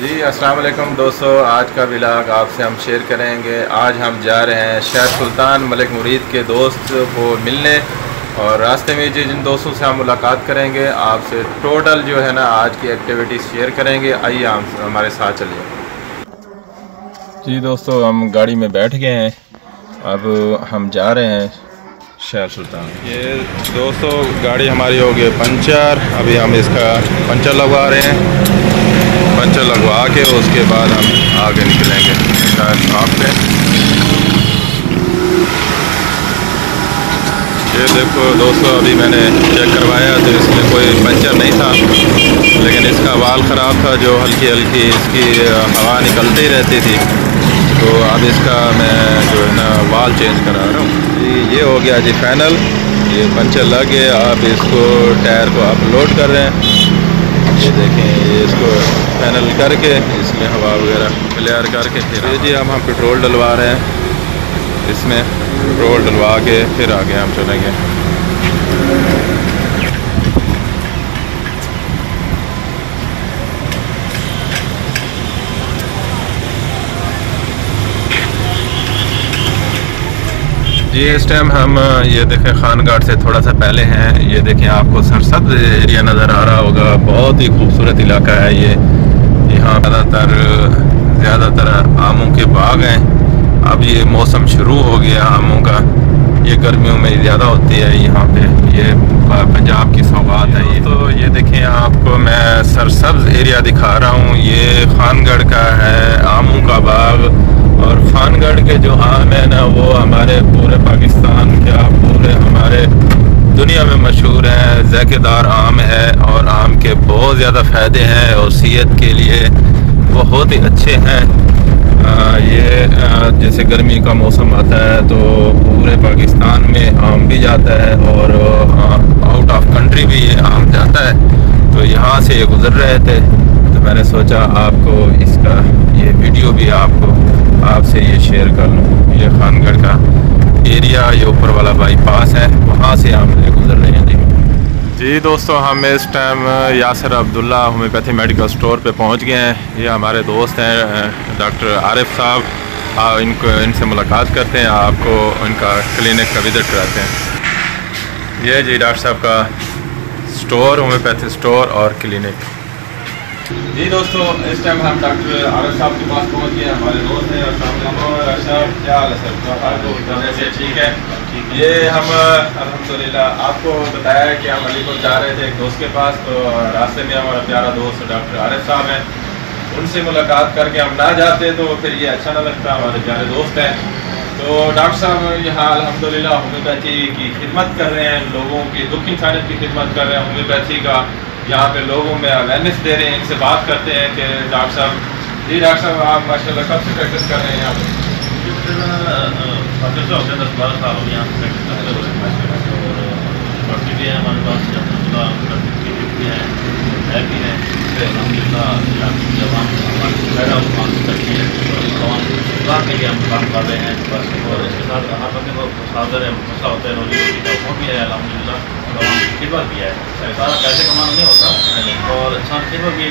जी अस्सलाम वालेकुम दोस्तों, आज का व्लॉग आपसे हम शेयर करेंगे। आज हम जा रहे हैं शहर सुल्तान मलिक मुरीद के दोस्त को मिलने और रास्ते में जिन दोस्तों से हम मुलाकात करेंगे आपसे टोटल जो है ना आज की एक्टिविटीज़ शेयर करेंगे। आइए हम हमारे साथ चलिए। जी दोस्तों, हम गाड़ी में बैठ गए हैं, अब हम जा रहे हैं शहर सुल्तान। ये दोस्तों गाड़ी हमारी हो गई पंचर, अभी हम इसका पंचर लगवा रहे हैं। पंचर लगवा के उसके बाद हम आगे निकलेंगे शायद शॉप पे। ये देखो दोस्तों, अभी मैंने चेक करवाया तो इसमें कोई पंचर नहीं था, लेकिन इसका वाल ख़राब था जो हल्की हल्की इसकी हवा निकलती रहती थी। तो अब इसका मैं जो है ना वाल चेंज करा रहा हूँ जी। ये हो गया जी फाइनल, ये पंचर लग गया। अब इसको टायर को आप लोड कर रहे हैं। ये देखें, ये इसको पैनल करके इसमें हवा वगैरह क्लियर करके फिर जी हम पेट्रोल डलवा रहे हैं। इसमें पेट्रोल डलवा के फिर आगे हम चलेंगे। जी इस टाइम हम ये देखें खानघाट से थोड़ा सा पहले हैं। ये देखें, आपको सरसब्ज एरिया नज़र आ रहा होगा, बहुत ही खूबसूरत इलाका है ये। यहाँ ज़्यादातर आमों के बाग हैं। अब ये मौसम शुरू हो गया आमों का, ये गर्मियों में ज़्यादा होती है यहाँ पे। ये पंजाब की सौगात है ये। तो ये देखें, आपको मैं सरसब्ज एरिया दिखा रहा हूँ। ये खानगढ़ का है आमों का बाग, और खानगढ़ के जो आम है ना वो हमारे पूरे पाकिस्तान क्या पूरे हमारे दुनिया में मशहूर है। ज़ायकेदार आम है और आम के बहुत ज़्यादा फ़ायदे हैं और सेहत के लिए बहुत ही अच्छे हैं। ये जैसे गर्मी का मौसम आता है तो पूरे पाकिस्तान में आम भी जाता है और आउट ऑफ कंट्री भी ये आम जाता है। तो यहाँ से ये गुज़र रहे थे तो मैंने सोचा आपको इसका ये वीडियो भी आपसे ये शेयर कर लूँ। ये खानगढ़ का एरिया, ये ऊपर वाला बाईपास है, वहाँ से हम गुज़र रहे हैं जी दोस्तों, हम इस time Yasir Abdullah homeopathy medical store पे पहुँच गए हैं। ये हमारे दोस्त हैं डॉक्टर आरिफ साहब। इनसे मुलाकात करते हैं, आपको इनका क्लिनिक का विज़िट कराते हैं। ये जी डॉक्टर साहब का स्टोर, होम्योपैथी स्टोर और क्लिनिक। जी दोस्तों, इस टाइम हम डॉक्टर आरिफ साहब के पास पहुंच गए। हमारे दोस्त हैं। क्या हाल है सर? से ठीक है। ये हम अल्हम्दुलिल्लाह आपको बताया कि हम अलीपुर जा रहे थे एक दोस्त के पास, तो रास्ते में हमारा प्यारा दोस्त डॉक्टर आरिफ साहब हैं। उनसे मुलाकात करके हम ना जाते तो फिर ये अच्छा ना लगता, हमारे प्यारे दोस्त हैं। तो डॉक्टर साहब यहाँ अल्हम्दुलिल्लाह होम्योपैथी की खिदमत कर रहे हैं, लोगों की दुख इंसानियत की खिदमत कर रहे हैं। होम्योपैथी का यहाँ पे लोगों में अवेयरनेस दे रहे हैं। इनसे बात करते हैं कि डॉक्टर साहब जी, डॉक्टर साहब आप माशाल्लाह कब से प्रैक्टिस कर रहे हैं यहाँ पे? 10-12 साल हो गए यहाँ प्रैक्टिस करते हुए, और भर्ती भी है हमारे पास, भी है भी है जवान पैदा काम करती है जवान के लिए हम काम कर रहे हैं बस। और इसके साथ हर बंदे को सादर है मसला होता है रोजी रोटी का, वो भी है अल्हम्दुलिल्लाह। जवान की खिदमत भी है, सारा पैसे कमाना नहीं होता, और इंसान खिदमत भी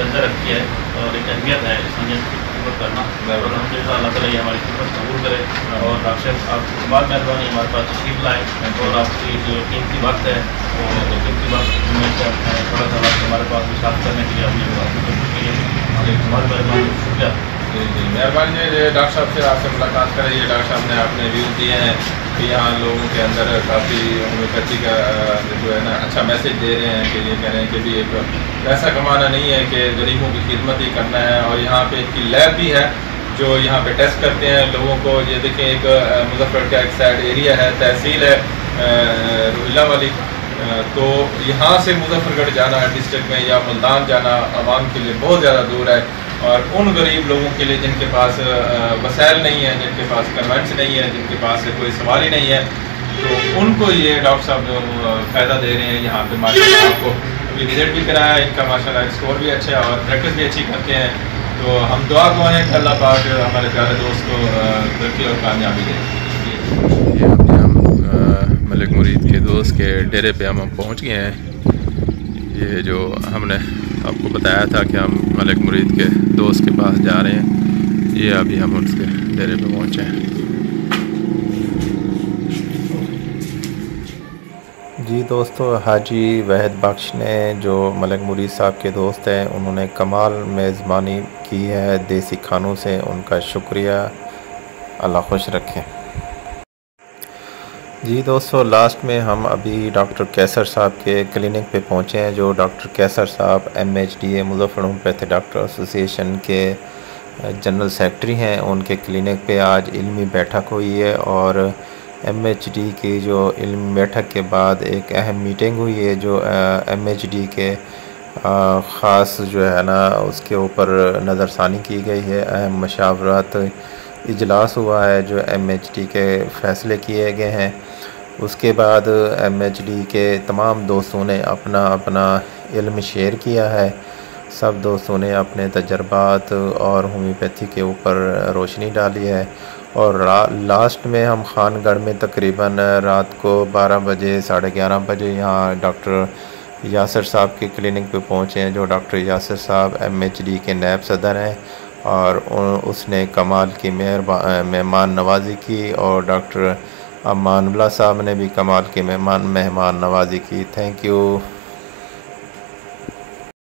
दर्जा रखती है और एक अहमियत है इंसानियत की खिदमत करना। और अल्हम्दुलिल्लाह अल्लाह ताला ये हमारी खिदमत कबूल करे। और डॉक्टर साहब आपकी बहुत मेहरबानी हमारे पास तशरीफ लाए, और आपकी जो कीमती वक्त है वो कीमती वक्त में थोड़ा सा वक्त हमारे पास विशाल करने के लिए हमने हमारी मेहरबानी शुक्रिया। जी मेहरबानी। डॉक्टर साहब से आपसे मुलाकात करें। ये डॉक्टर साहब ने अपने व्यूज़ दिए हैं कि यहाँ लोगों के अंदर काफ़ी होम्योपैथी का जो है ना अच्छा मैसेज दे रहे हैं कि ये कह रहे हैं कि भी एक पैसा कमाना नहीं है कि गरीबों की खिदमत ही करना है। और यहाँ पे इनकी लैब भी है जो यहाँ पे टेस्ट करते हैं लोगों को। ये देखें, एक मुजफ्फरगढ़ का एक साइड एरिया है, तहसील है रोहिला वाली। तो यहाँ से मुजफ्फरगढ़ जाना डिस्ट्रिक्ट में या मुल्तान जाना आवाम के लिए बहुत ज़्यादा दूर है। और उन गरीब लोगों के लिए जिनके पास वसाइल नहीं है, जिनके पास कन्वेंट्स नहीं है, जिनके पास कोई सवारी नहीं है, तो उनको ये डॉक्टर साहब फ़ायदा दे रहे हैं यहाँ पे। माशाल्लाह आपको अभी विजिट भी कराया इनका, माशाल्लाह स्कोर भी अच्छा है और प्रैक्टिस भी अच्छी करते हैं। तो हम दुआ को हैं कि अल्लाह पाक हमारे प्यारे दोस्त को तरक्की और कामयाबी दे। ये हम मलिक मुरीद के दोस्त के डेरे पे हम पहुँच गए हैं। ये जो हमने आपको बताया था कि हम मलिक मुरीद के दोस्त के पास जा रहे हैं। ये अभी हम उसके डेरे पे पहुँचे हैं। जी दोस्तों, हाजी वहीद बख्श ने, जो मलिक मुरीद साहब के दोस्त हैं, उन्होंने कमाल मेज़बानी की है देसी खानों से। उनका शुक्रिया, अल्लाह खुश रखें। जी दोस्तों, लास्ट में हम अभी डॉक्टर कैसर साहब के क्लिनिक पे पहुँचे हैं। जो डॉक्टर कैसर साहब MHDA Muzaffar homeopathy doctor association के जनरल सेक्रेटरी हैं। उनके क्लिनिक पे आज इल्मी बैठक हुई है और MHD की जो इल्मी बैठक के बाद एक अहम मीटिंग हुई है जो MHD के ख़ास जो है ना उसके ऊपर नज़रसानी की गई है। अहम मशावरत इजलास हुआ है जो MHD के फ़ैसले किए गए हैं। उसके बाद MHD के तमाम दोस्तों ने अपना अपना इल्म शेयर किया है। सब दोस्तों ने अपने तजर्बात और होम्योपैथी के ऊपर रोशनी डाली है। और लास्ट में हम खानगढ़ में तकरीबन रात को 12 बजे 11:30 बजे यहाँ डॉक्टर यासर साहब के क्लिनिक पे पहुँचे हैं। जो डॉक्टर यासर साहब MHD के नायब सदर हैं और उसने कमाल की मेहमान नवाजी की और डॉक्टर अमानुल्लाह साहब ने भी कमाल की मेहमान नवाजी की। Thank you.